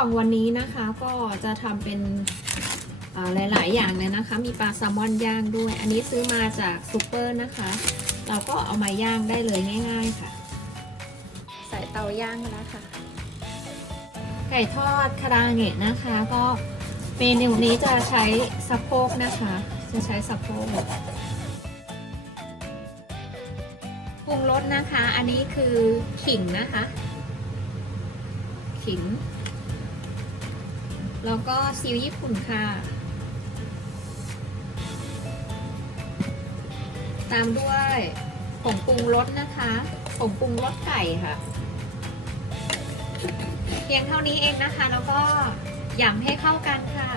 กล่องวันนี้นะคะ ก็จะทำเป็นอ่าหลาย ๆ อย่างเลยนะคะ มีปลาแซลมอนย่างด้วย อันนี้ซื้อมาจากซูเปอร์นะคะ เราก็เอามาย่างได้เลยง่าย ๆ ค่ะ ใส่เตาย่างแล้วค่ะ ไก่ทอดคาราเงะนะคะ ก็เมนูนี้จะใช้สะโพกนะคะ จะใช้สะโพกปรุงรสนะคะ อันนี้คือขิงนะคะ ขิง แล้วก็ซีอิ๊วญี่ปุ่นค่ะ ตามด้วยผงปรุงรสนะคะผงปรุงรสไก่ค่ะ เพียงเท่านี้เองนะคะ แล้วก็ยำให้เข้ากันค่ะ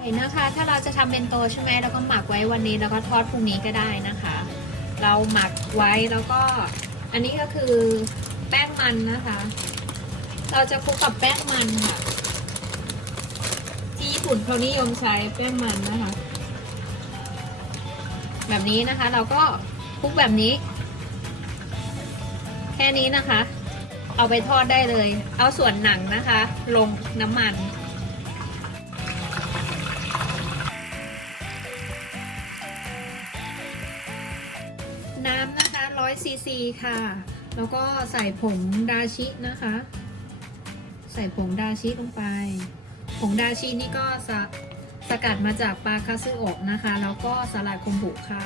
เห็นนะคะ ถ้าเราจะทำเป็นโตใช่ไหมเราก็หมักไว้วันนี้แล้วก็ทอดพรุ่งนี้ก็ได้นะคะ เราหมักไว้แล้วก็อันนี้ก็คือแป้งมันนะคะ เราจะคลุกกับแป้งมันค่ะ ที่ญี่ปุ่นเขานิยมใช้แป้งมันนะคะ แบบนี้นะคะ เราก็คลุกแบบนี้ แค่นี้นะคะ เอาไปทอดได้เลย เอาส่วนหนังนะคะ ลงน้ำมันน้ำนะคะ100ซีซีค่ะ แล้วก็ใส่ผงดาชินะคะ ใส่ผงดาชิลงไป ผงดาชินี่ก็สะสกัดมาจากปลาคาซึโอะนะคะ แล้วก็สลัดคอมบุค่ะ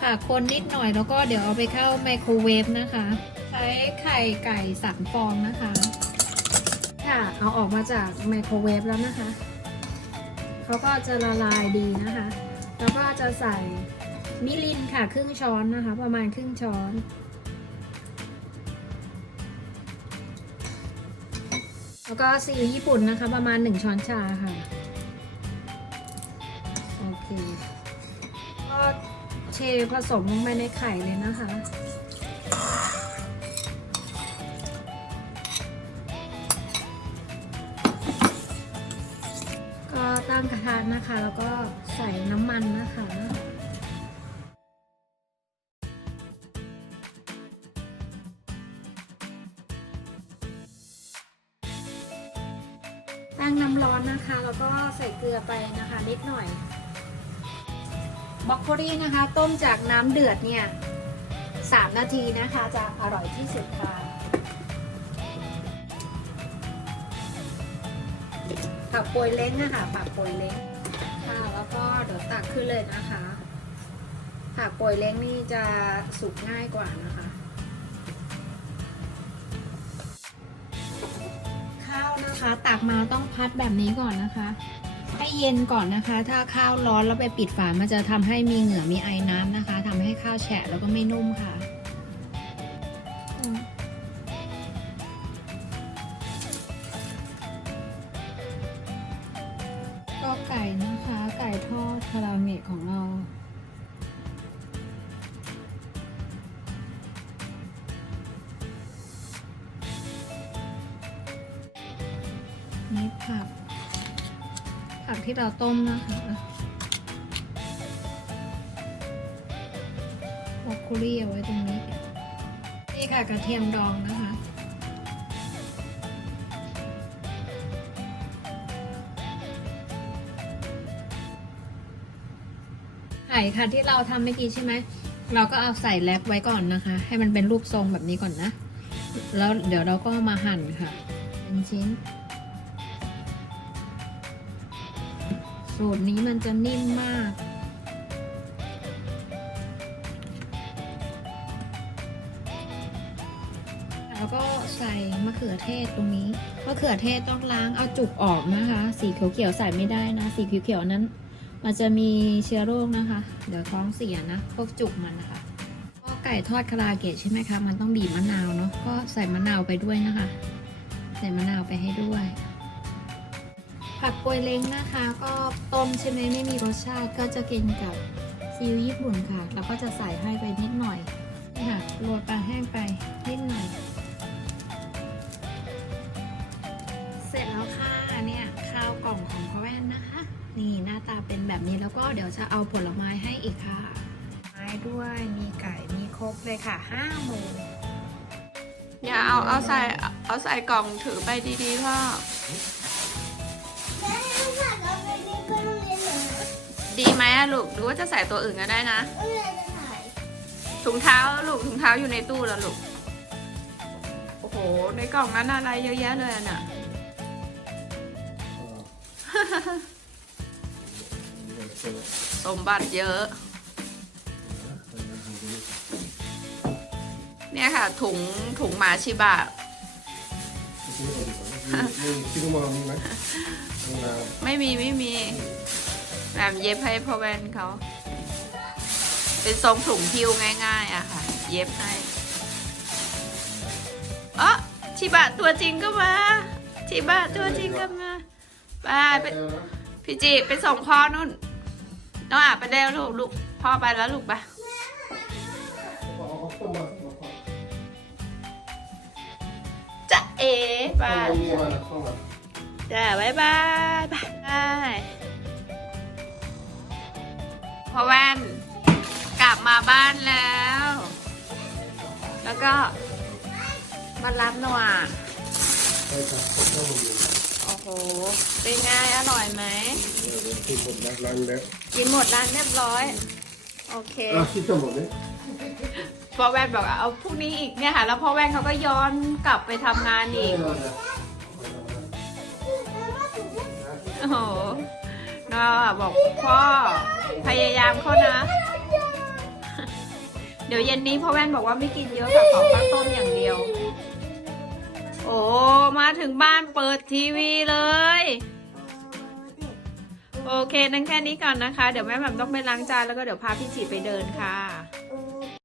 ค่ะคนนิดหน่อยแล้วก็เดี๋ยวเอาไปเข้าไมโครเวฟนะคะ ใช้ไข่ไก่สามฟองนะคะ ค่ะเอาออกมาจากไมโครเวฟแล้วนะคะเขาก็จะละลายดีนะคะ แล้วก็จะใส่มิรินค่ะครึ่งช้อนนะคะ ประมาณครึ่งช้อน แล้วก็ซีอิ๊วญี่ปุ่นนะคะ ประมาณ 1 ช้อนชาค่ะ โอเค ก็เทผสมลงไปในไข่เลยนะคะก็ตั้งกระทะนะคะ แล้วก็ใส่น้ำมันนะคะ ตั้งน้ำร้อนนะคะ แล้วก็ใส่เกลือไปนะคะนิดหน่อยบล็อกโคลี่นะคะ ต้มจากน้ำเดือดเนี่ยสามนาทีนะคะจะอร่อยที่สุดค่ะผักโปยเล้งนะคะผักโปยเล้งค่ะแล้วก็เดี๋ยวตักขึ้นเลยนะคะผักโปยเล้งนี่จะสุกง่ายกว่านะคะ ข้าวนะคะตักมาต้องพัดแบบนี้ก่อนนะคะ ให้เย็นก่อนนะคะ ถ้าข้าวร้อนแล้วไปปิดฝามันจะทำให้มีเหงื่อมีไอน้ำนะคะทำให้ข้าวแฉะแล้วก็ไม่นุ่มค่ะ นี่ผัก ผักที่เราต้มนะคะบรอกโคลีเอาไว้ตรงนี้ นี่ค่ะกระเทียมดองนะคะไข่ค่ะที่เราทำเมื่อกี้ใช่ไหม เราก็เอาใส่แรปไว้ก่อนนะคะ ให้มันเป็นรูปทรงแบบนี้ก่อนนะ แล้วเดี๋ยวเราก็มาหั่นค่ะ เป็นชิ้น สูตรนี้มันจะนิ่มมาก แล้วก็ใส่มะเขือเทศตรงนี้ มะเขือเทศต้องล้างเอาจุกออกนะคะ สีเขียวๆใส่ไม่ได้นะ สีเขียวๆนั้น มันจะมีเชื้อโรคนะคะ เดี๋ยวท้องเสียนะ พวกจุกมันนะคะก็ไก่ทอดคาราเกะใช่ไหมคะ มันต้องบีบมะนาวเนาะ ก็ใส่มะนาวไปด้วยนะคะ ใส่มะนาวไปให้ด้วย ผักปวยเล้งนะคะ ก็ต้มใช่ไหมไม่มีรสชาติก็จะกินกับซีอิ๊วญี่ปุ่นค่ะ แล้วก็จะใส่ให้ไปนิดหน่อยนี่ค่ะโรยปลาแห้งไปนิดหน่อย เสร็จแล้วค่ะเนี่ยข้าวกล่องของพ่อแว่นนะคะ นี่หน้าตาเป็นแบบนี้แล้วก็เดี๋ยวจะเอาผลไม้ให้อีกค่ะ ไม้ด้วยมีไก่มีครบเลยค่ะห้าโมงอย่าเอาเอาใส่เอาใส่กล่องถือไปดีๆพ่อ ดีไหมอะลูกหรือว่าจะใส่ตัวอื่นก็ได้นะเรียจะถ่ายถุงเท้าลูกถุงเท้าอยู่ในตู้แล้วลูก โอ้โห ในกล่องนั้นอะไรเยอะแยะเลยอะน่ะ สมบัติเยอะ เนี่ยค่ะ ถุงถุงหมาชิบะคิดว่ามีไหมข้างหน้าไม่มีไม่มี แบบเย็บให้พ่อแว่นเขา เป็นทรงถุงพิวง่าย ๆอะค่ะ เย็บให้เอ๋อชิบะตัวจริงก็มาชิบะตัวจริงก็มาไปไปพี่จิไปส่งพ่อนุ่นน้องอาไปเร็วลูกลูกพ่อไปแล้วลูกไปจะเอ๋ไปจ้าบายบายบาย พ่อแว่น กลับมาบ้านแล้ว แล้วก็มารับหน่อยโอ้โห เป็นไงอร่อยไหมคิดหมดแล้วล้างแล้วกินหมดร้านเรียบร้อย โอเค อะคิดจะหมดไหมพ่อแว่นบอกว่าเอาพรุ่งนี้อีกเนี่ยค่ะ แล้วพ่อแว่นเขาก็ย้อนกลับไปทำงานอีก โอ้โห บอกพ่อพยายามเขานะ เดี๋ยวเย็นนี้พ่อแว่นบอกว่าไม่กินเยอะค่ะขอข้าวต้มอย่างเดียว โอ้มาถึงบ้านเปิดทีวีเลย โอเค นั้นแค่นี้ก่อนนะคะ เดี๋ยวแม่แหม่มต้องไปล้างจานแล้วก็เดี๋ยวพาพี่จีไปเดินค่ะ